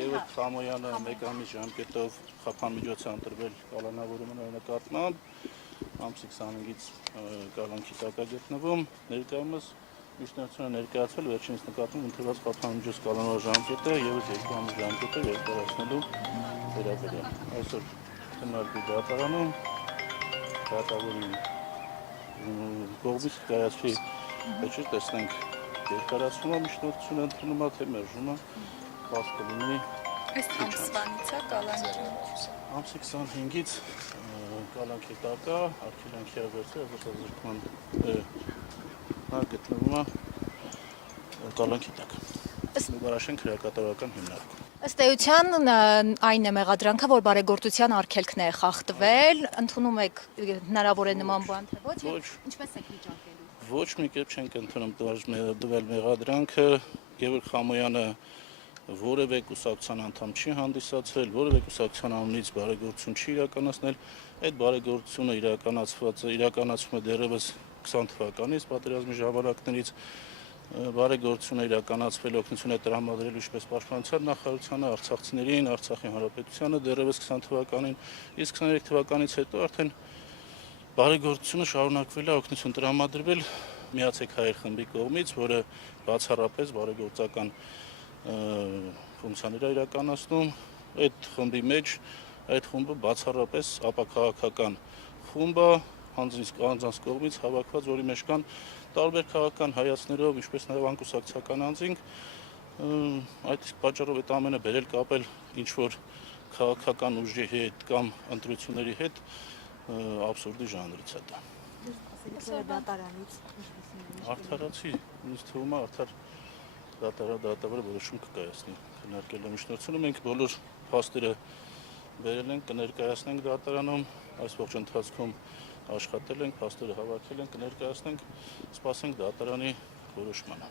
Եվերտ Խամոյանը մեկ ամիս ժամկետով խափանմիջոց է ընտրվել կալանավորումն այն նկատմամբ, ամսի 25-ից կալանքի տակ է գտնվում, ներկայումս միջնորդությունը ներկայացվել վերջինս նկատմամբ ընտրված խափանմիջոց կալանավոր ժամկետը ևս 2 ամիս ժամկետը երկարացնելու վերաբերյալ։ Այսօր քննարկվի դատարանում դատավորի կողմից կայացվի վեճեր, տեսնենք երկարացումը միջնորդությունը ընդունումա թե մերժումը բաց կլինի։ Այս ամսվանից է կալանքի։ Ամսի 25-ից կալանքի տակ է, արգելանքի ավերցը ազատազրկման գտնվում է կալանքի տակ։ Նկարաշենք քրեակատարական հիմնարկում։ Ըստ էության այն է մեղադրանքը, որ բարեգործության արգելքն է խախտվել, ընդունում եք հնարավոր է նման բան թե ոչ, ինչպես եք վիճակելու։ Ոչ մի կերպ չենք ընդունում տվել մեղադրանքը, Գևորգ Խամոյանը որևէ կուսակցության անդամ չի հանդիսացել, որևէ կուսակցության անունից բարեգործություն չի իրականացնել, այդ բարեգործությունը իրականացվում է դեռևս 20 թվականից պատերազմի ժամանակներից, բարեգործությունը իրականացվել օգնություն է տրամադրել ինչպես պաշտպանության նախարարությանը, արցախցիներին, Արցախի հանրապետությանը դեռևս 20 թվականին, իսկ 23 թվականից հետո արդեն բարեգործությունը շարունակվել է օգնություն տրամադրվել Միացեք Հայեր խմբի կողմից, որը բացառապես բարեգործական ֆունկցիաներ է իրականացնում, այդ խմբի մեջ այդ խումբը բացառապես ապաքաղաքական խումբ է, անձանց կողմից հավաքված, որի մեջ կան տարբեր քաղաքական հայացքներով, ինչպես նաև անկուսակցական անձինք, այդ պատճառով այդ ամենը բերել կապել ինչ-որ քաղաքական ուժի հետ կամ ընտրությունների հետ աբսուրդի ժանրից է դա։ Արդարացի, ինձ թվում է արդար դատավորը որոշում կկայացնի քննարկելու միջնորդությունը, մենք բոլոր փաստերը բերել ենք, կներկայացնենք դատարանում, այս ողջ ընթացքում աշխատել ենք, փաստերը հավաքել ենք, կներկայացնենք, սպասենք դատարանի որոշմանը։